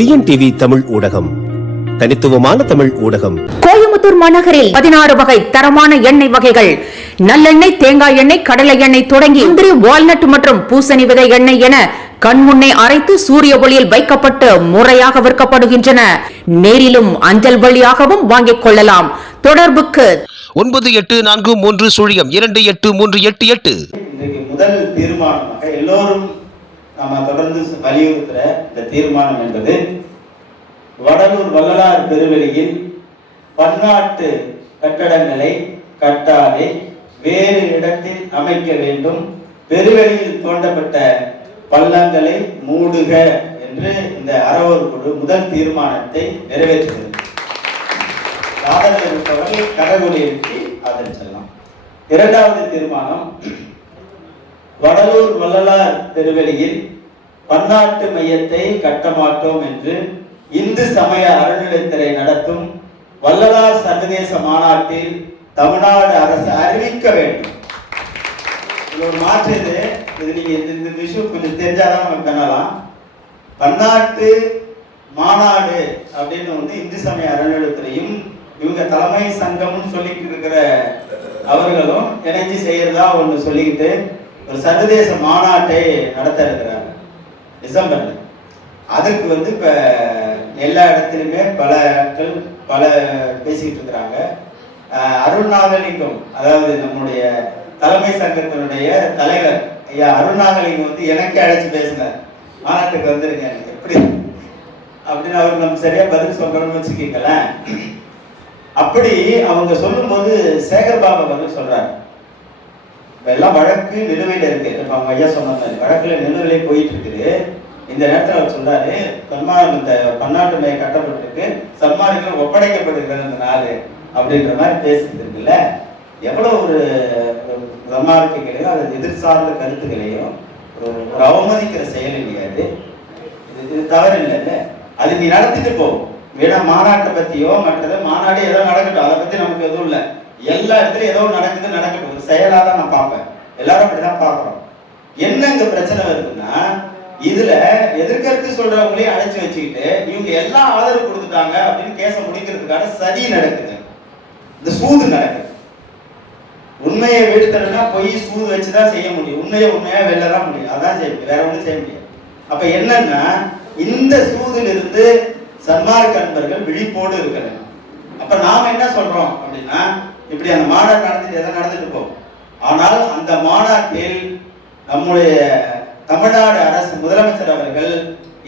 TNTV Tamil ஊடகம், தனித்துவமான தமிழ் ஊடகம். கோயம்புத்தூர் மாநகரில் 16 வகை தரமான எண்ணெய் வகைகள், நல்லெண்ணெய், தேங்காய் எண்ணெய், கடலை எண்ணெய் தொடங்கி முந்திரி, வால்நட் மற்றும் பூசணி விதை எண்ணெய் என கண்முன்னே அரைத்து சூரிய ஒளியில் வைக்கப்பட்டு முறையாக விற்கப்படுகின்றன. நேரிலும் அஞ்சல் வழியாகவும் வாங்கிக் கொள்ளலாம். தொடர்புக்கு 9843028388. இன்றைக்கு முதல் தீர்மானமாக எல்லோரும் நாம தொடர்ந்து வலியுறுத்துற இந்த தீர்மானம் என்பது, வடலூர் வள்ளலார் பெருவெளியில் பன்னாட்டு கட்டடங்களை கட்டாதே வேறு இடத்தில் அமைக்க வேண்டும், பெருவெளியில் தோண்டப்பட்ட பள்ளங்களை மூடுக என்று இந்த அறவோர் குழு முதல் தீர்மானத்தை நிறைவேற்றுகிறது. ஆதரவளிப்பவர்கள் கரகொலி எழுப்பி ஆதரிச்சலாம். இரண்டாவது தீர்மானம், வடலூர் வள்ளலார் பெருவெளியில் பன்னாட்டு மையத்தை கட்ட மாட்டோம் என்று இந்து சமய அறநிலையத்துறை நடத்தும் வள்ளலார் சர்வதேச மாநாட்டில் தமிழ்நாடு அரசு அறிவிக்க வேண்டும். இது ஒரு மாற்று. இது நீங்க இந்த விஷயம் கொஞ்சம் தெரிஞ்சாதான் நம்ம பண்ணலாம். பன்னாட்டு மாநாடு அப்படின்னு வந்து இந்து சமய அறநிலையத்துறையும் இவங்க தலைமை சங்கம்னு சொல்லிட்டு இருக்கிற அவர்களும் இணைஞ்சு செய்யறதா ஒன்று சொல்லிக்கிட்டு ஒரு சர்வதேச மாநாட்டை நடத்த இருக்கிறாங்க டிசம்பர்ல. அதற்கு வந்து இப்ப எல்லா இடத்திலுமே பல ஆட்கள் பல பேசிக்கிட்டு இருக்கிறாங்க. அருள்நாகலிங்கம், அதாவது நம்முடைய தலைமை சங்கத்தினுடைய தலைவர் ஐயா அருள்நாகலிங்கம் வந்து எனக்கு அழைச்சு பேசினார், மாநாட்டுக்கு வந்துருங்க எப்படி அப்படின்னு. அவருக்கு நம்ம சரியா பதில் சொல்றோம்னு வச்சுக்கீங்கள. அப்படி அவங்க சொல்லும் போது சேகர் பாபா வந்து சொல்றாரு, எல்லாம் வழக்கு நிலுவையில இருக்கு. இப்ப அவங்க ஐயா சொன்ன மாதிரி வழக்குல நிலுவையில போயிட்டு இருக்குது. இந்த நேரத்தில் அவர் சொல்றாரு, இந்த பன்னாட்டு மையம் கட்டப்பட்டிருக்கு, சன்மார்க்கங்கள் ஒப்படைக்கப்பட்டிருக்கிறது இந்த நாள் அப்படின்ற மாதிரி பேசிட்டு இருக்குல்ல. எவ்வளவு ஒரு சன்மார்க்கங்களையும் அது எதிர் சார்ந்த கருத்துக்களையும் ஒரு அவமதிக்கிற செயல் இல்லையா? இது தவறு இல்லைல்ல. அது நீ நடத்திட்டு போ. வேணா மாநாட்டை பத்தியோ மற்றது மாநாடு ஏதோ நடக்கட்டும், அதை பத்தி நமக்கு எதுவும் இல்லை. எல்லா இடத்துலயும் ஏதோ நடக்கட்டும். ஒரு செயலா தான் நான் பார்ப்பேன். எல்லாரும் அப்படிதான் பார்க்கிறோம். என்ன இங்க பிரச்சனை வருதுன்னா, இதுல எதிர்கருத்து சொல்றவங்களையும் அழைச்சு வச்சுக்கிட்டு இவங்க எல்லாம் ஆதரவு கொடுத்துட்டாங்க அப்படின்னு கேச முடிக்கிறதுக்கான சதி நடக்குது. இந்த சூது நடக்குது. உண்மையை வீழ்த்தணும்னா பொய் சூது வச்சுதான் செய்ய முடியும். உண்மையா வெளிலதான் முடியும். அதான் செய்ய முடியும், வேற ஒண்ணும் செய்ய முடியாது. அப்ப என்னன்னா, இந்த சூதில் இருந்து சன்மார்க்க அன்பர்கள் விழிப்போடு இருக்கணும். அப்ப நாம என்ன சொல்றோம் அப்படின்னா, இப்படி அந்த மாநாடு நடந்துட்டு எதை நடந்துட்டு போகும். ஆனால் அந்த மாநாட்டில் நம்முடைய தமிழ்நாடு அரசு முதலமைச்சர் அவர்கள்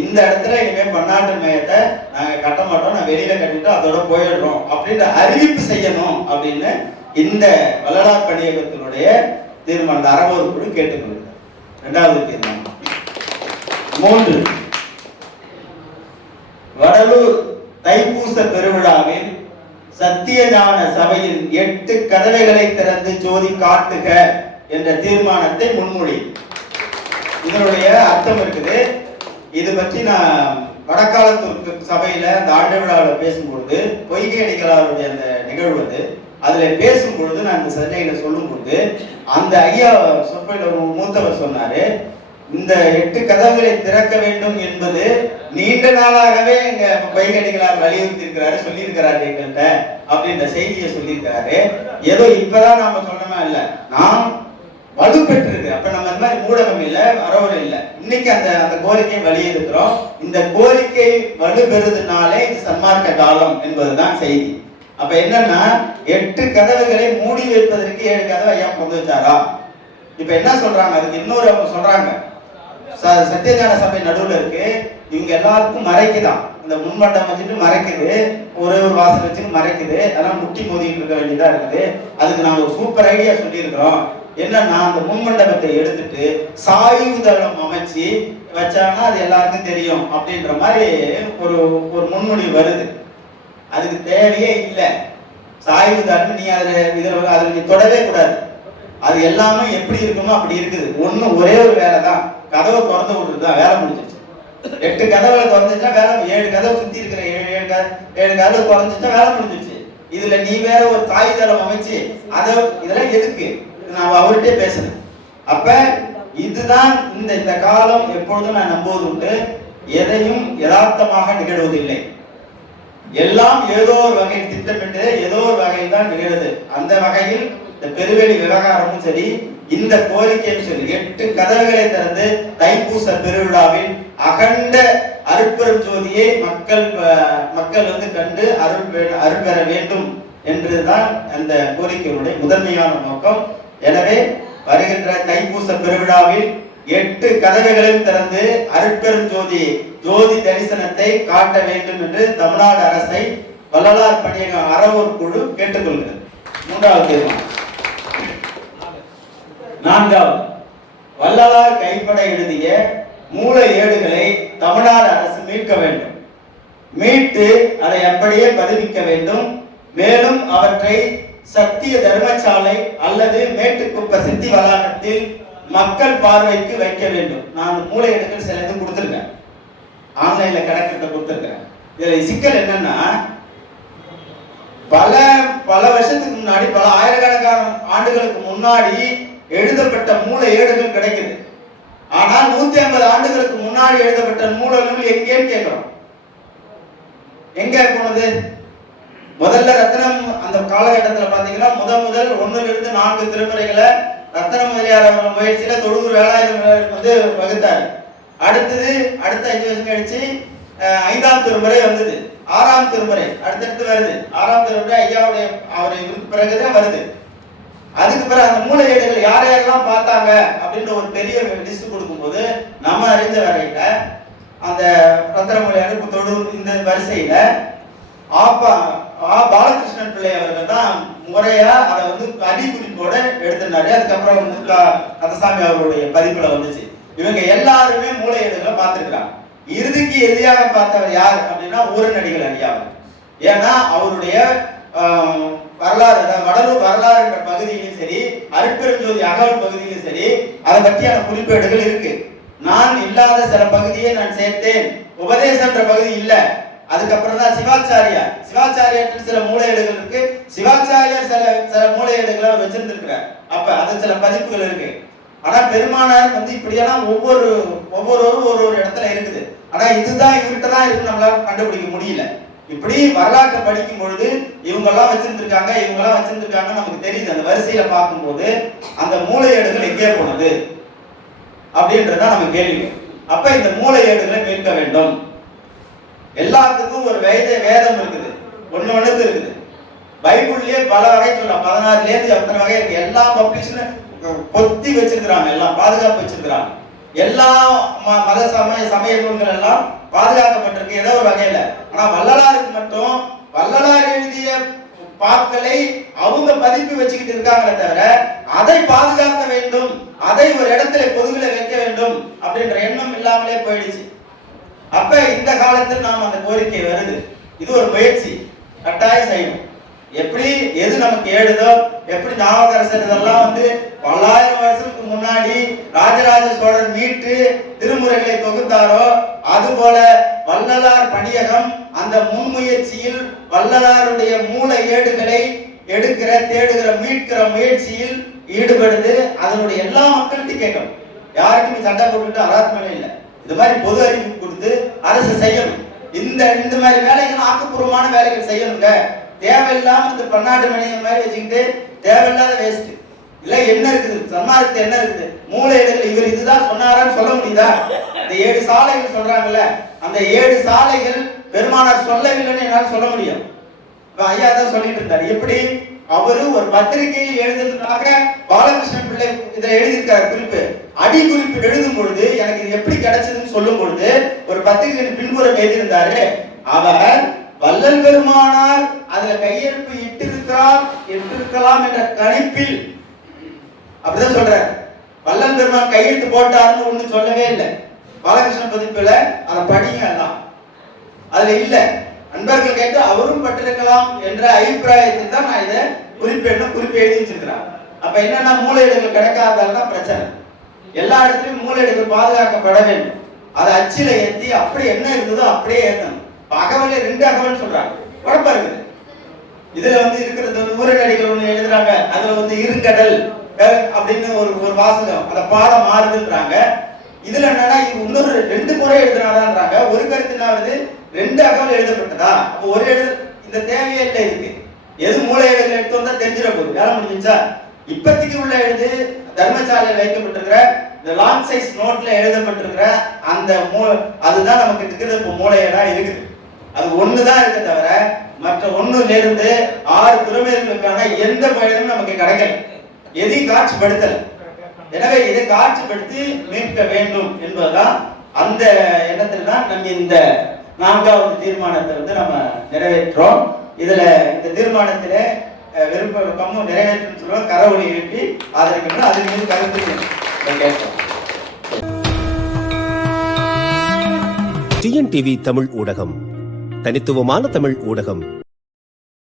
இந்த இடத்துல இனிமே பன்னாட்டு மையத்தை நாங்க கட்ட மாட்டோம், நான் வெளியில கட்டிட்டு அதோட போயிடுறோம் அப்படின்ற அறிவிப்பு செய்யணும் அப்படின்னு இந்த வள்ளலார் பணியகத்தினுடைய தீர்மானம் அறவோர் குழு கேட்டுக்கொள்ளுங்க. இரண்டாவது தீர்மானம். 3, வடலூர் தைப்பூச பெருவிழாவில் சத்தியஞான சபையின் 8 கதவைகளை திறந்து ஜோதி காட்டுக என்ற தீர்மானத்தை முன்மொழி. இதனுடைய அர்த்தம் இருக்குது. இது பற்றி நான் வடக்காலத்தூர் சபையில அந்த ஆண்டு விழாவில் பேசும்பொழுது, பொய்கை அடிகளாருடைய அந்த நிகழ்வு அதுல பேசும்பொழுது நான் இந்த சந்தையில சொல்லும் பொழுது அந்த ஐயா சொற்பையில மூத்தவர் சொன்னாரு, இந்த 8 கதவுகளை திறக்க வேண்டும் என்பது நீண்ட நாளாகவே எங்க பொய்கடிகளார் வலியுறுத்தி இருக்கிறாரு, சொல்லியிருக்கிறாரு எங்கள்கிட்ட அப்படின்ற செய்தியை சொல்லியிருக்கிறாரு. ஏதோ இப்பதான் நாம சொன்னோமா இல்ல, நாம் வலு பெற்றிருக்கு. அப்ப நம்ம இந்த மாதிரி மூடகம் இல்ல, அறவரை இல்லை. இன்னைக்கு அந்த கோரிக்கையை வலியுறுத்துறோம். இந்த கோரிக்கை வலு பெறுதுனாலே இது சன்மார்க்க காலம் என்பதுதான் செய்தி. அப்ப என்னன்னா, 8 கதவுகளை மூடி வைப்பதற்கு 7 கதவை ஐயா கொண்டு வச்சாரா? இப்ப என்ன சொல்றாங்க, அதுக்கு இன்னொரு அவங்க சொல்றாங்க, சத்தியஞான சபை நடுவுல இருக்கு, இவங்க எல்லாருக்கும் மறைக்குதான். இந்த முன்மண்டம் வச்சுட்டு மறைக்குது, ஒரு வாசல் வச்சுட்டு மறைக்குது. அதெல்லாம் முட்டி மோதிட்டு இருக்க வேண்டியதா இருக்குது. அதுக்கு நாங்க ஒரு சூப்பர் ஐடியா சொல்லி இருக்கிறோம். என்னன்னா, அந்த முன்மண்டபத்தை எடுத்துட்டு சாய்வு தளம் அமைச்சு வச்சாங்கன்னா அது எல்லாருக்கும் தெரியும் அப்படின்ற மாதிரி ஒரு முன்மொழிவு வருது. அதுக்கு தேவையே இல்லை. சாய்வு தளம் நீ அதுல நீ தொடவே கூடாது. அது எல்லாமே எப்படி இருக்குமோ அப்படி இருக்குது. ஒரே ஒரு வேலை தான், கதவை திறந்து விட்டுருதான் வேலை முடிஞ்சிச்சு. 8 கதவை திறந்துச்சா வேலை, 7 கதவை சுத்தி இருக்கிற 7 கதவை திறந்துச்சா வேலை முடிஞ்சிச்சு. இதுல நீ வேற ஒரு தாய் தளம் அமைச்சு இதெல்லாம் எதுக்கு? நான் அவர்கிட்ட பேசுறேன். அப்ப இதுதான் இந்த காலம் எப்பொழுதும் நான் நம்புவது உண்டு. எதையும் யதார்த்தமாக நிகழ்வதில்லை. எல்லாம் ஏதோ ஒரு வகையில் திட்டமிட்டு ஏதோ ஒரு வகையில் தான் நிகழுது. அந்த வகையில் இந்த பெருவெளி விவகாரமும் சரி, இந்த கோரிக்கையும் சரி, 8 கதவுகளை திறந்து தைப்பூச பெருவிழாவில் அகண்ட அருட்பெரும் ஜோதியை மக்கள் கண்டு அருள் பெற வேண்டும் என்றுதான் அந்த கோரிக்கையுடைய முதன்மையான நோக்கம். எனவே வருகின்ற தைப்பூச பெருவிழாவில் 8 கதவுகளையும் திறந்து அருட்பெரும் ஜோதி தரிசனத்தை காட்ட வேண்டும் என்று தமிழ்நாடு அரசை வள்ளலார் பணியகம் அறவோர் குழு கேட்டுக்கொள்கிறது. 3வது தீர்மானம். 4வது, வள்ளலார் கைப்பட எழுதிய மூல ஏடுகளை தமிழ்நாடு அரசு மீட்க வேண்டும். மீட்டு அதை அப்படியே பதிவிக்க வேண்டும். மேலும் அவற்றை சத்திய தர்மசாலை அல்லது மேட்டுக்குப்ப சித்தி வளாகத்தில் மக்கள் பார்வைக்கு வைக்க வேண்டும். நான் மூல ஏடுகள் சில இது கொடுத்திருக்கேன், ஆன்லைன்ல கிடைக்கிறத கொடுத்திருக்கேன். இதுல சிக்கல் என்னன்னா, பல வருஷத்துக்கு முன்னாடி, பல ஆயிரக்கணக்கான ஆண்டுகளுக்கு முன்னாடி எழுதப்பட்ட மூல ஏடுகள் கிடைக்குது. ஆனால் 150 ஆண்டுகளுக்கு முன்னாடி எழுதப்பட்ட மூல நூல் எங்கேன்னு கேட்கிறோம். எங்க போனது? முதல்ல ரத்னம் அந்த காலகட்டத்தில் பாத்தீங்கன்னா முதல் 1 to 4 திருமுறைகளை ரத்ன முதலியார் முயற்சியில தொழுதூர் வேலாயுதம் வகுத்தாரு. அடுத்த 5 வருஷம் கழிச்சு 5ஆம் திருமுறை வந்தது. 6ஆம் திருமுறை அடுத்தடுத்து வருது. 6ஆம் திருமுறை ஐயாவுடைய அவரை பிறகுதான் வருது. அதுக்கு பிறகு அந்த மூல ஏடுகள் யாரெல்லாம் பார்த்தாங்க அப்படின்ற ஒரு பெரிய லிஸ்ட் கொடுக்கும்போது நம்ம அறிஞ்ச வரையில அந்த ரத்னமொழியார் தொழுதூர் இந்த வரிசையில பாலகிருஷ்ணன் பிள்ளை அவர்கள் தான் முறையா அதை அடிக்குறிப்போட எடுத்திருந்தாரு. அதுக்கப்புறம் கந்தசாமி அவருடைய பதிப்புல வந்துச்சு. இவங்க எல்லாருமே மூல ஏடுகளை பார்த்திருக்கிறாங்க. இறுதிக்கு எதிராக பார்த்தவர் யார் அப்படின்னா ஊரநடிகள் ஐயாவர். ஏன்னா அவருடைய வரலாறு, வடலூர் வரலாறு என்ற பகுதியிலும் சரி, அருட்பெருஞ்சோதி அகவல் பகுதியிலும் சரி, அதை பற்றியான குறிப்பேடுகள் இருக்கு. நான் இல்லாத சில பகுதியை நான் சேர்த்தேன். உபதேசம் என்ற பகுதி இல்ல. அதுக்கப்புறம் தான் சிவாச்சாரியார் சில மூலையீடுகள் இருக்கு. சிவாச்சாரியார் சில மூலையீடுகளை அவர் வச்சிருந்திருக்கிறார். அப்ப அது சில பதிப்புகள் இருக்கு. ஆனா பெருமானார் இப்படியெல்லாம் ஒவ்வொரு இடத்துல இருக்குது. ஆனா இதுதான் இவர்கிட்ட தான் இருக்கு, நம்மளால கண்டுபிடிக்க முடியல. இப்படி வரலாற்றை படிக்கும் பொழுது இவங்கெல்லாம் வச்சிருந்திருக்காங்க நமக்கு தெரியுது. அந்த வரிசையில பார்க்கும்போது அந்த மூலையீடுகள் எங்கே போனது அப்படின்றதான் நம்ம கேள்வி. அப்ப இந்த மூலையீடுகளை மீட்க வேண்டும். எல்லாத்துக்கும் ஒரு வேதம் இருக்குது, ஒண்ணுக்கு இருக்குது. பைபிள்லயே பல வகை சொல்லலாம், 16ல இருந்து எத்தனை வகை இருக்கு. எல்லா பப்ளிஷனும் பொத்தி வச்சிருக்கிறாங்க, எல்லாம் பாதுகாப்பு வச்சிருக்கிறாங்க. எல்லா மத சமய நூல்கள் எல்லாம் பாதுகாக்கப்பட்டிருக்கு ஏதோ ஒரு வகையில. ஆனா வள்ளலாருக்கு மட்டும் வள்ளலார் எழுதிய பாக்களை அவங்க பதிப்பு வச்சுக்கிட்டு இருக்காங்களே தவிர அதை பாதுகாக்க வேண்டும், அதை ஒரு இடத்துல பொதுவில் வைக்க வேண்டும் அப்படின்ற எண்ணம் இல்லாமலே போயிடுச்சு. அப்ப இந்த காலத்தில் நாம் அந்த கோரிக்கை வருது. இது ஒரு முயற்சி கட்டாயம் செய்யணும். எப்படி எது நமக்கு ஏழுதோ, எப்படி நாவக்கரசர் இதெல்லாம் பல்லாயிரம் வருஷத்துக்கு முன்னாடி ராஜராஜ சோழன் மீட்டு திருமுறைகளை தொகுத்தாரோ, அதுபோல வள்ளலார் பணியகம் அந்த முன்முயற்சியில் வள்ளலாருடைய மூல ஏடுகளை எடுக்கிற, தேடுகிற, மீட்கிற முயற்சியில் ஈடுபடுது. அதனுடைய எல்லா மக்கள்கிட்டையும் கேட்கணும். யாருக்குமே சண்டை போட்டுட்டு அராத்மனை இல்லை. இது மாதிரி பொது அறிவு கொடுத்து அரசு செய்யணும். இந்த மாதிரி வேலைகள் ஆக்கப்பூர்வமான வேலைகள் செய்யணுங்க. தேவையில்லாம பன்னாட்டு மனிதன் மாதிரி வச்சுக்கிட்டு தேவையில்லாத வேஸ்ட் இல்ல. என்ன இருக்குது சன்மார்க்கத்தில், என்ன இருக்குது மூலையிடங்கள்? இவர் இதுதான் சொன்னாரான்னு சொல்ல முடியுதா? இந்த 7 சாலைகள் சொல்றாங்கல்ல, அந்த 7 சாலைகள் பெருமானார் சொல்லவில்லைன்னு என்னால் சொல்ல முடியும். ஐயா தான் சொல்லிட்டு இருந்தாரு. எப்படி அவரு ஒரு பத்திரிகையில் எழுதுறதுக்காக பாலகிருஷ்ணன் பிள்ளை இதுல எழுதியிருக்காரு குறிப்பு. அடி குறிப்பு எழுதும் பொழுது எனக்கு இது எப்படி கிடைச்சதுன்னு சொல்லும் பொழுது ஒரு பத்திரிகையின் பின்புறம் எழுதியிருந்தாரு. அவர் வள்ளல் பெருமானார் அதுல கையெழுப்பு இட்டிருக்கலாம் என்ற கணிப்பில் அப்படிதான் சொல்றாரு. வள்ளல் பெருமான் கையெழுத்து போட்டாருன்னு ஒண்ணு சொல்லவே இல்லை. பாலகிருஷ்ணன் பதிப்புல அதை படிங்க எல்லாம் அதுல இல்ல. நண்பர்கள் கேட்டு அவரும் பட்டிருக்கலாம் என்ற அபிப்பிராயத்தில் தான் நான் இதை குறிப்பு எழுதி வச்சிருக்கிறேன். அப்ப என்னன்னா மூலையீடுகள் கிடைக்காததான் பிரச்சனை. எல்லா இடத்துலயும் மூலையீடுகள் பாதுகாக்கப்பட வேண்டும். அதை அச்சில ஏற்றி அப்படி என்ன இருந்ததோ அப்படியே ஏற்றணும். அகவலை 2 அகவல் சொல்றாங்க, குழப்பம் இருக்குது. இதுல இருக்கிறது ஊரடிகள் ஒண்ணு எழுதுறாங்க, அதுல இருங்கடல் அப்படின்னு ஒரு வாசகம், அந்த பாடம் மாறுதுன்றாங்க. இதுல என்னன்னா இது இன்னொரு 2 முறை எழுதுனாதான்றாங்க. ஒரு கருத்துனாவது 2 அகவல் எழுதப்பட்டதா, அப்ப ஒரு இந்த தேவையே இல்லை. இதுக்கு எது மூளை எழுதுல எடுத்து வந்தா தெரிஞ்சிட போகுது, வேலை முடிஞ்சுச்சா. இப்பத்திக்கு உள்ள எழுது தர்மசாலையில் வைக்கப்பட்டிருக்கிற இந்த லாங் சைஸ் நோட்ல எழுதப்பட்டிருக்கிற அந்த அதுதான் நமக்கு இருக்கிறது. இப்போ மூளையடா இருக்குது, அது ஒண்ணுதான் இருக்க தவிர மற்ற 1ல இருந்து 6 துறைமுகங்களுக்கான எந்த பயனும் நமக்கு கிடைக்கல, எதையும் காட்சிப்படுத்தல. எனவே இதை காட்சிப்படுத்தி மீட்க வேண்டும் என்பதுதான் அந்த எண்ணத்தில் தான் நம்ம இந்த 4வது தீர்மானத்தை நம்ம நிறைவேற்றோம். இதுல இந்த தீர்மானத்திலே விருப்பம் நிறைவேற்றும் சொல்லுவோம், கரவொலி எழுப்பி ஆதரிக்கணும். அதன் மீது கருத்து கேட்போம். டிஎன்டிவி தமிழ் ஊடகம், தனித்துவமான தமிழ் ஊடகம்.